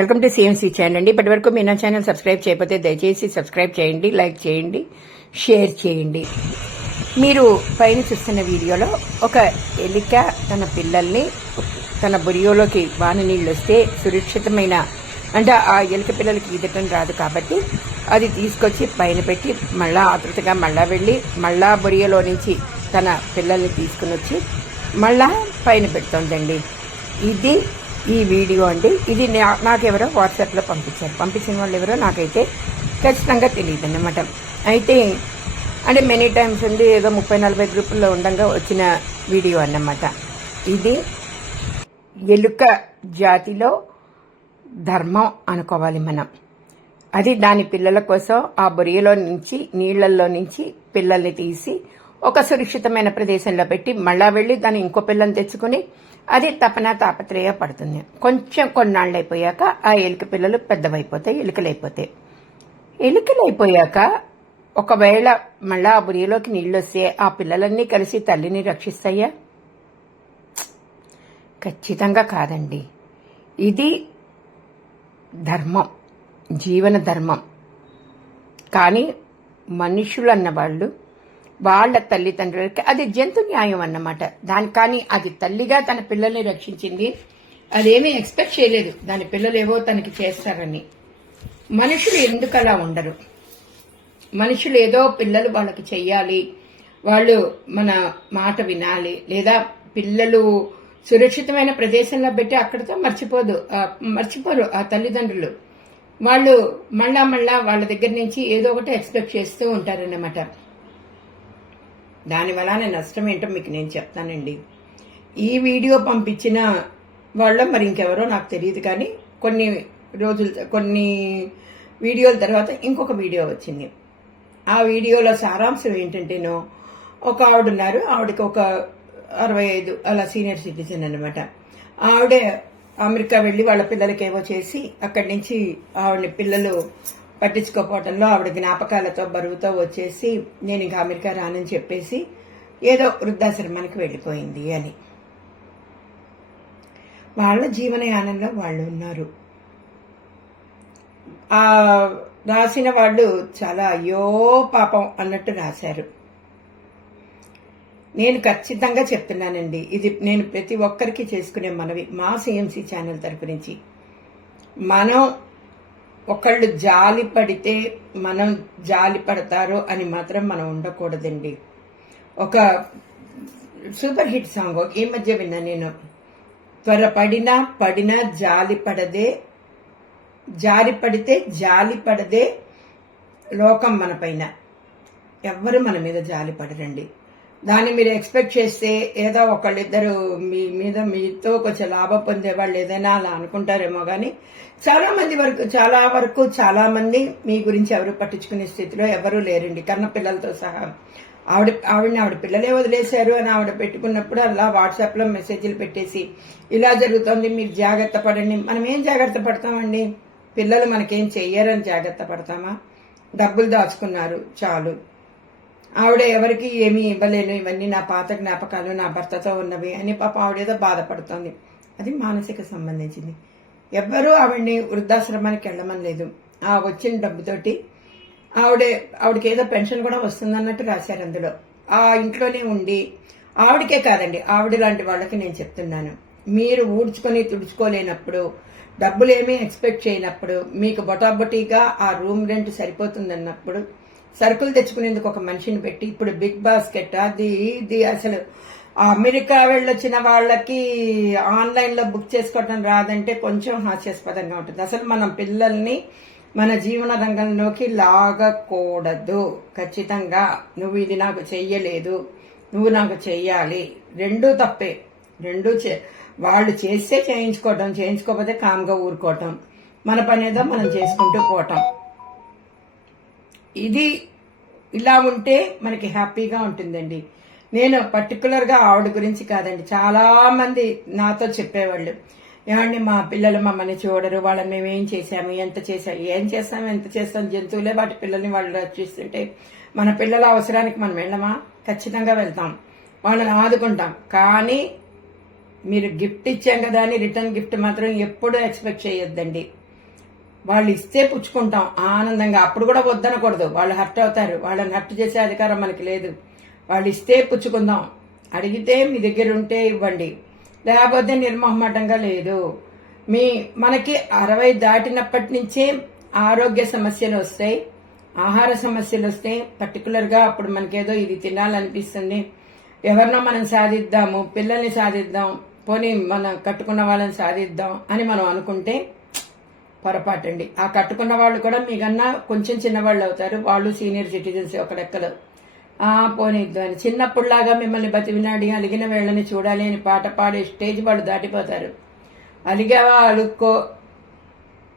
Welcome to CMC channel అండి. ఇప్పటి వరకు మీ నా ఛానల్ సబ్స్క్రైబ్ చేయకపోతే దయచేసి సబ్స్క్రైబ్ చేయండి, లైక్ చేయండి, షేర్ చేయండి. మీరు పైన చూస్తున్న వీడియోలో ఒక ఎలిక తన పిల్లల్ని తన బొరియోలోకి వాన నీళ్ళు వస్తే సురక్షితమైన అంటే ఆ ఎలిక పిల్లలకి ఈదటం రాదు కాబట్టి అది తీసుకొచ్చి పైన పెట్టి మళ్ళా ఆతృతగా మళ్ళా వెళ్ళి మళ్ళా బొరియోలో నుంచి తన పిల్లల్ని తీసుకుని వచ్చి మళ్ళా పైన పెడుతుందండి. ఇది ఈ వీడియో అండి. ఇది నాకెవరో వాట్సాప్లో పంపించిన వాళ్ళు ఎవరో నాకైతే ఖచ్చితంగా తెలియదు అన్నమాట. అయితే అంటే మెనీ టైమ్స్ ఉంది, ఏదో 30-40 గ్రూపుల్లో ఉండగా వచ్చిన వీడియో అన్నమాట. ఇది ఎలుక జాతిలో ధర్మం అనుకోవాలి మనం. అది దాని పిల్లల కోసం ఆ బొరియలో నుంచి నీళ్లలో నుంచి పిల్లల్ని తీసి ఒక సురక్షితమైన ప్రదేశంలో పెట్టి మళ్ళా వెళ్ళి దాన్ని ఇంకో పిల్లని తెచ్చుకుని అది తాపత్రయ పడుతుంది. కొంచెం కొన్నాళ్ళు అయిపోయాక ఆ ఎలుక పిల్లలు పెద్దవైపోతాయి, ఎలుకలైపోయాక ఒకవేళ మళ్ళా ఆ బురియలోకి నీళ్ళు వస్తే ఆ పిల్లలన్నీ కలిసి తల్లిని రక్షిస్తాయా? ఖచ్చితంగా కాదండి. ఇది ధర్మం, జీవన ధర్మం. కానీ మనుషులు అన్నవాళ్ళు వాళ్ళ తల్లిదండ్రులకి అది జంతు న్యాయం అన్నమాట. కానీ అది తల్లిగా తన పిల్లల్ని రక్షించింది. అదేమీ ఎక్స్పెక్ట్ చేయలేదు దాని పిల్లలు ఏవో తనకి చేస్తారని. మనుషులు ఎందుకు అలా ఉండరు? మనుషులు ఏదో పిల్లలు వాళ్ళకి చెయ్యాలి, వాళ్ళు మన మాట వినాలి, లేదా పిల్లలు సురక్షితమైన ప్రదేశంలో పెట్టి అక్కడితో మర్చిపోరు ఆ తల్లిదండ్రులు. వాళ్ళు మళ్ళా వాళ్ళ దగ్గర నుంచి ఏదో ఒకటి ఎక్స్పెక్ట్ చేస్తూ ఉంటారన్నమాట. దానివల్ల నష్టం ఏంటో మీకు నేను చెప్తానండి. ఈ వీడియో పంపించిన వాళ్ళ మరి ఇంకెవరో నాకు తెలియదు, కానీ కొన్ని వీడియోల తర్వాత ఇంకొక వీడియో వచ్చింది. ఆ వీడియోలో సారాంశం ఏంటంటేనో ఒక ఆవిడ ఉన్నారు, ఆవిడకి ఒక 65 అలా సీనియర్ సిటిజన్ అనమాట. ఆవిడే అమెరికా వెళ్లి వాళ్ళ పిల్లలకి ఏవో చేసి అక్కడి నుంచి ఆవిడని పిల్లలు పట్టించుకోపోవటంలో ఆవిడ జ్ఞాపకాలతో బరువుతో వచ్చేసి నేను ఇంకా అమెరికా రానని చెప్పేసి ఏదో వృద్ధాశ్రమానికి వెళ్ళిపోయింది అని. వాళ్ళ జీవనయానంలో వాళ్ళు ఉన్నారు. ఆ రాసిన వాళ్ళు చాలా అయ్యో పాపం అన్నట్టు రాశారు. నేను ఖచ్చితంగా చెప్తున్నానండి, ఇది నేను ప్రతి ఒక్కరికి చేసుకునే మనవి మా సిఎంసి ఛానల్ తరపు నుంచి. మనం ఒకళ్ళు జాలి పడితే మనం జాలి పడతారు అని మాత్రం మనం ఉండకూడదండి. ఒక సూపర్ హిట్ సాంగ్ ఈ మధ్య విన్నా నేను, పడినా జాలి పడితే జాలి పడదే లోకం మన పైన. ఎవ్వరు మన మీద జాలి పడరండి. దాన్ని మీరు ఎక్స్పెక్ట్ చేస్తే ఏదో ఒకళ్ళిద్దరు మీతో కొంచెం లాభం పొందేవాళ్ళు ఏదైనా అలా అనుకుంటారేమో, కానీ చాలా మంది మీ గురించి ఎవరు పట్టించుకునే స్థితిలో ఎవరూ లేరండి. కన్న పిల్లలతో సహా ఆవిడ పిల్లలే వదిలేశారు అని ఆవిడ పెట్టుకున్నప్పుడు అలా వాట్సాప్ లో మెసేజ్లు పెట్టేసి ఇలా జరుగుతోంది, మీరు జాగ్రత్త పడండి. మనం ఏం జాగ్రత్త పడతామండి? పిల్లలు మనకేం చెయ్యరని జాగ్రత్త పడతామా? డబ్బులు దాచుకున్నారు చాలు, ఆవిడ ఎవరికి ఏమీ ఇవ్వలేను, ఇవన్నీ నా పాత జ్ఞాపకాలు, నా భర్తతో ఉన్నవి అని పాప ఆవిడేదో బాధపడుతోంది. అది మానసిక సంబంధించింది. ఎవ్వరూ ఆవిడ్ని వృద్ధాశ్రమానికి వెళ్ళమని లేదు. ఆ వచ్చిన డబ్బుతోటి ఆవిడకి ఏదో పెన్షన్ కూడా వస్తుందన్నట్టు రాశారు అందులో. ఆ ఇంట్లోనే ఉండి ఆవిడకే కాదండి, ఆవిడ లాంటి వాళ్ళకి నేను చెప్తున్నాను, మీరు ఊడ్చుకొని తుడుచుకోలేనప్పుడు, డబ్బులు ఏమీ ఎక్స్పెక్ట్ చేయనప్పుడు, మీకు బొటాబొటీగా ఆ రూమ్ రెంట్ సరిపోతుందన్నప్పుడు సరుకులు తెచ్చుకునేందుకు ఒక మనిషిని పెట్టి ఇప్పుడు బిగ్ బాస్కెట్ అది అసలు అమెరికా వెళ్ళొచ్చిన వాళ్ళకి ఆన్లైన్ లో బుక్ చేసుకోవటం రాదంటే కొంచెం హాస్యాస్పదంగా ఉంటుంది. అసలు మనం పిల్లల్ని మన జీవన రంగంలోకి లాగకూడదు. ఖచ్చితంగా నువ్వు ఇది నాకు చెయ్యలేదు, నువ్వు నాకు చెయ్యాలి, రెండూ తప్పే. వాళ్ళు చేస్తే చేయించుకోకపోతే కామ్గా ఊరుకోవటం, మన పని ఏదో మనం చేసుకుంటూ పోవటం. ఇది ఇలా ఉంటే మనకి హ్యాపీగా ఉంటుందండి. నేను పర్టికులర్ గా ఆవిడ గురించి కాదండి, చాలా మంది నాతో చెప్పేవాళ్ళు, ఏమండి మా పిల్లలు మమ్మల్ని చూడరు, వాళ్ళని మేము ఏం చేసాము, ఎంత చేస్తాం, జంతువులే వాటి పిల్లల్ని వాళ్ళు రక్షిస్తుంటే మన పిల్లల అవసరానికి మనం వెళ్ళమా? ఖచ్చితంగా వెళ్తాం, వాళ్ళని ఆదుకుంటాం. కానీ మీరు గిఫ్ట్ ఇచ్చాం కదా అని రిటర్న్ గిఫ్ట్ మాత్రం ఎప్పుడూ ఎక్స్పెక్ట్ చేయొద్దండి. వాళ్ళు ఇస్తే పుచ్చుకుంటాం ఆనందంగా. అప్పుడు కూడా వద్దనకూడదు, వాళ్ళు హర్ట్ అవుతారు. వాళ్ళని హర్ట్ చేసే అధికారం మనకి లేదు. వాళ్ళు ఇస్తే పుచ్చుకుందాం, అడిగితే మీ దగ్గర ఉంటే ఇవ్వండి, లేకపోతే నిర్మోహమాటంగా లేదు. మనకి 60 దాటినప్పటి నుంచే ఆరోగ్య సమస్యలు వస్తాయి, ఆహార సమస్యలు వస్తాయి. పర్టికులర్గా అప్పుడు మనకేదో ఇది తినాలనిపిస్తుంది, ఎవరినో మనం సాధిద్దాము, పిల్లల్ని సాధిద్దాం, పోనీ మనం కట్టుకున్న వాళ్ళని సాధిద్దాం అని మనం అనుకుంటే పొరపాటండి. ఆ కట్టుకున్న వాళ్ళు కూడా మీకన్నా కొంచెం చిన్నవాళ్ళు అవుతారు, వాళ్ళు సీనియర్ సిటిజన్స్ ఒక లెక్కలో. పోనిద్దు అని చిన్నప్పుడులాగా మిమ్మల్ని బతివినాడి అలిగిన వేళ్ళని చూడాలి అని పాట పాడే స్టేజ్ వాళ్ళు దాటిపోతారు. అలిగావా అలుక్కో,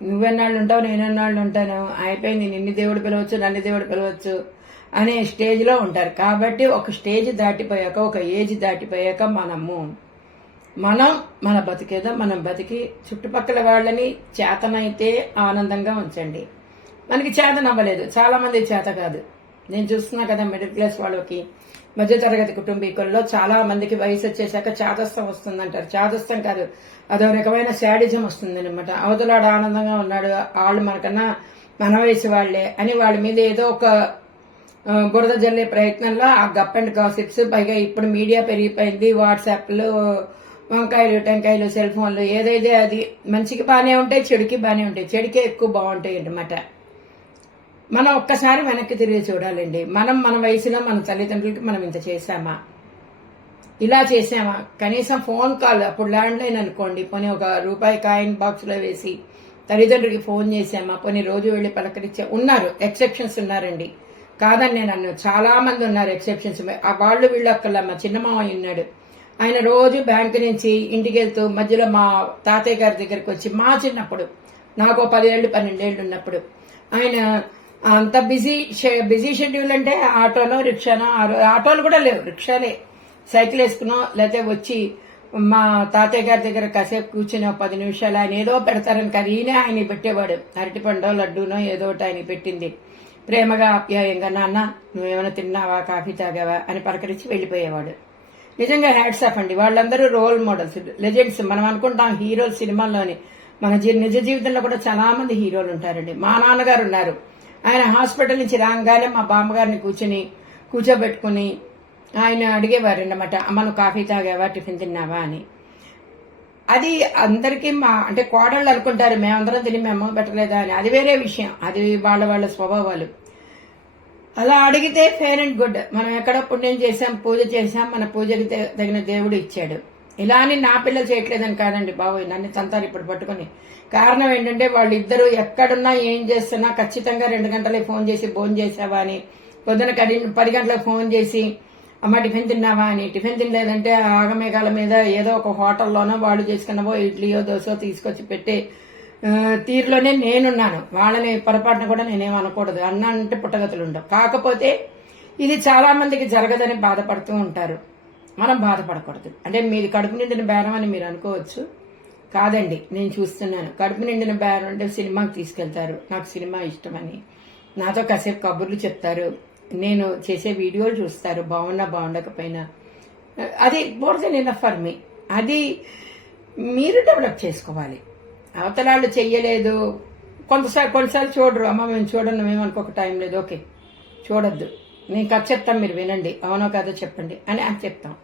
నువ్వెన్నాళ్ళు ఉంటావు నేనెన్నాళ్ళు ఉంటాను, అయిపోయింది, నిన్ను దేవుడు పిలవచ్చు నన్ను దేవుడు పిలవచ్చు అనే స్టేజ్లో ఉంటారు. కాబట్టి ఒక స్టేజ్ దాటిపోయాక, ఒక ఏజ్ దాటిపోయాక మనం మన బతికేదో మనం బతికి చుట్టుపక్కల వాళ్ళని చేతనైతే ఆనందంగా ఉంచండి. మనకి చేతనవ్వలేదు, చాలా మంది చేత కాదు. నేను చూస్తున్నా కదా, మిడిల్ క్లాస్ వాళ్ళకి, మధ్యతరగతి కుటుంబీకుల్లో చాలా మందికి వయసు వచ్చేసాక చాదస్తం వస్తుందంటారు. చాదస్తం కాదు, అదో రకమైన శాడిజం వస్తుంది అనమాట. అవతలాడు ఆనందంగా ఉన్నాడు, వాళ్ళు మనకన్నా మన వయసు వాళ్లే అని వాళ్ళ మీద ఏదో ఒక బురద జల్లే ప్రయత్నంలో ఆ గప్ అండ్ గాసిప్స్. పైగా ఇప్పుడు మీడియా పెరిగిపోయింది, వాట్సాప్లు, వంకాయలు టెంకాయలు, సెల్ ఫోన్లు, ఏదైతే అది మంచికి బాగానే ఉంటాయి, చెడుకి బాగానే ఉంటాయి. చెడుకే ఎక్కువ బాగుంటాయి అన్నమాట. మనం ఒక్కసారి వెనక్కి తిరిగి చూడాలండి. మన వయసులో మన తల్లిదండ్రులకి మనం ఇంత చేశామా, ఇలా చేసామా? కనీసం ఫోన్ కాల్, అప్పుడు ల్యాండ్ లైన్ అనుకోండి, పోనీ ఒక రూపాయి కాయిన్ బాక్స్ లో వేసి తల్లిదండ్రులకి ఫోన్ చేసామా, పోనీ రోజు వెళ్లి పలకరించా. ఉన్నారు, ఎక్సెప్షన్స్ ఉన్నారండి, కాదని నేను అన్నాను. చాలా మంది ఉన్నారు ఎక్సెప్షన్స్. వాళ్ళు వీళ్ళు అక్కర్లా. మా చిన్నమామయ్య ఉన్నాడు, ఆయన రోజు బ్యాంకు నుంచి ఇంటికి వెళ్తూ మధ్యలో మా తాతయ్య గారి దగ్గరికి వచ్చి, మా చిన్నప్పుడు నాకు 10 ఏళ్ళు 12 ఏళ్ళు ఉన్నప్పుడు, ఆయన అంత బిజీ షెడ్యూల్ అంటే ఆటోనో రిక్షానో, ఆటోలు కూడా లేవు, రిక్షాలే, సైకిల్ వేసుకునో లేకపోతే వచ్చి మా తాతయ్య గారి దగ్గర కాసేపు కూర్చుని 10 నిమిషాలు ఆయన ఏదో పెడతారని కాదు, ఈయనే ఆయన పెట్టేవాడు. అరటిపండో లడ్డూనో ఏదో ఒకటి ఆయన పెట్టింది, ప్రేమగా ఆప్యాయంగా, నాన్న నువ్వేమైనా తిన్నావా, కాఫీ తాగావా అని పలకరించి వెళ్ళిపోయేవాడు. నిజంగా హ్యాట్స్ ఆఫ్ అండి. వాళ్ళందరూ రోల్ మోడల్స్, లెజెండ్స్. మనం అనుకుంటాం హీరోలు సినిమాల్లోని, మన నిజ జీవితంలో కూడా చాలా మంది హీరోలు ఉంటారండి. మా నాన్నగారు ఉన్నారు, ఆయన హాస్పిటల్ నుంచి రాగానే మా బామ్మగారిని కూర్చోబెట్టుకుని ఆయన అడిగేవారు అన్నమాట, అమ్మ నువ్వు కాఫీ తాగావా, టిఫిన్ తిన్నావా అని. అది అందరికీ అంటే కోడళ్ళు అనుకుంటారు, మేమందరం తిని మేము పెట్టలేదా అని. అది వేరే విషయం, అది వాళ్ళ స్వభావాలు. అలా అడిగితే ఫెయిర్ అండ్ గుడ్. మనం ఎక్కడో పుణ్యం చేశాం, పూజ చేశాం, మన పూజకి తగిన దేవుడు ఇచ్చాడు. ఇలా అని నా పిల్లలు చేయట్లేదని కాదండి బాబోయ్, నన్ను తంతారు ఇప్పుడు పట్టుకుని. కారణం ఏంటంటే వాళ్ళిద్దరూ ఎక్కడున్నా ఏం చేస్తున్నా ఖచ్చితంగా 2 గంటలే ఫోన్ చేసి భోజనం చేసావా అని, పొద్దున 10 గంటలకు ఫోన్ చేసి అమ్మ టిఫిన్ తిన్నావా అని. టిఫిన్ తినలేదంటే ఆగమేఘాల మీద ఏదో ఒక హోటల్లోనో వాళ్ళు చేసుకున్నవో ఇడ్లీయో దోశో తీసుకొచ్చి పెట్టే తీరులోనే నేనున్నాను. వాళ్ళని పొరపాటున కూడా నేనేం అనకూడదు, అన్న అంటే పుట్టగతులు ఉండవు. కాకపోతే ఇది చాలా మందికి జరగదని బాధపడుతూ ఉంటారు. మనం బాధపడకూడదు. అంటే మీది కడుపు నిండిన బేరం అని మీరు అనుకోవచ్చు, కాదండి. నేను చూస్తున్నాను, కడుపు నిండిన బేరం అంటే సినిమాకి తీసుకెళ్తారు, నాకు సినిమా ఇష్టమని, నాతో కాసేపు కబుర్లు చెప్తారు, నేను చేసే వీడియోలు చూస్తారు, బాగున్నా బాగుండకపోయినా. అది more than enough for me. అది మీరు డెవలప్ చేసుకోవాలి. అవతలాళ్ళు చెయ్యలేదు, కొన్నిసార్లు చూడరు, అమ్మ మేము చూడను, మేము అనుకోక టైం లేదు, ఓకే చూడొద్దు, నేను కథ చెప్తాం మీరు వినండి, అవునో కాదో చెప్పండి అని చెప్తాం.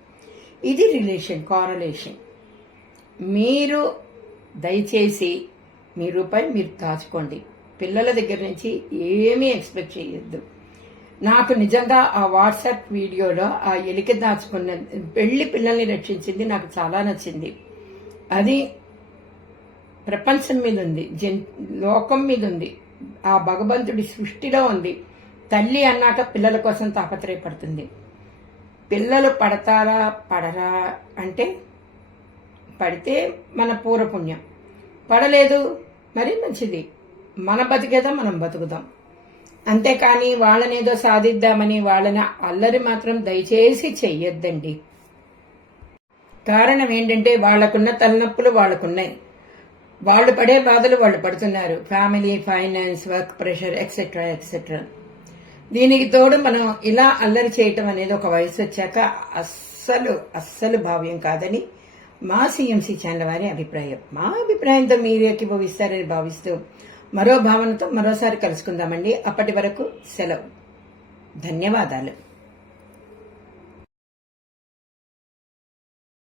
ఇది రిలేషన్, కోరలేషన్. మీరు దయచేసి మీ రూపాయి మీరు దాచుకోండి. పిల్లల దగ్గర నుంచి ఏమీ ఎక్స్పెక్ట్ చేయొద్దు. నాకు నిజంగా ఆ వాట్సాప్ వీడియోలో ఆ ఎలిక దాచుకున్న పెళ్లి పిల్లల్ని రక్షించింది నాకు చాలా నచ్చింది. అది ప్రపంచం మీద ఉంది, లోకం మీద ఉంది, ఆ భగవంతుడి సృష్టిలో ఉంది. తల్లి అన్నాక పిల్లల కోసం తాపత్రయపడుతుంది. పిల్లలు పడతారా పడరా అంటే, పడితే మన పూర్వపుణ్యం, పడలేదు మరి మంచిది, మన బతికేదో మనం బతుకుదాం. అంతేకాని వాళ్ళనేదో సాధిద్దామని వాళ్ళని అల్లరి మాత్రం దయచేసి చెయ్యొద్దండి. కారణం ఏంటంటే వాళ్ళకున్న తలనొప్పులు వాళ్ళకున్నాయి, వాళ్ళు పడే బాధలు వాళ్ళు పడుతున్నారు, family, finance, work pressure etcetera etcetera. దీనికి తోడు మనం ఇలా అల్లరి చేయటం అనేది ఒక వయసు వచ్చాక అస్సలు భావ్యం కాదని మా సిఎంసి ఛానల్ వారి అభిప్రాయం. మా అభిప్రాయంతో మీరు ఏకీభవిస్తారని భావిస్తూ మరో భావనతో మరోసారి కలుసుకుందామండి. అప్పటి వరకు సెలవు. ధన్యవాదాలు.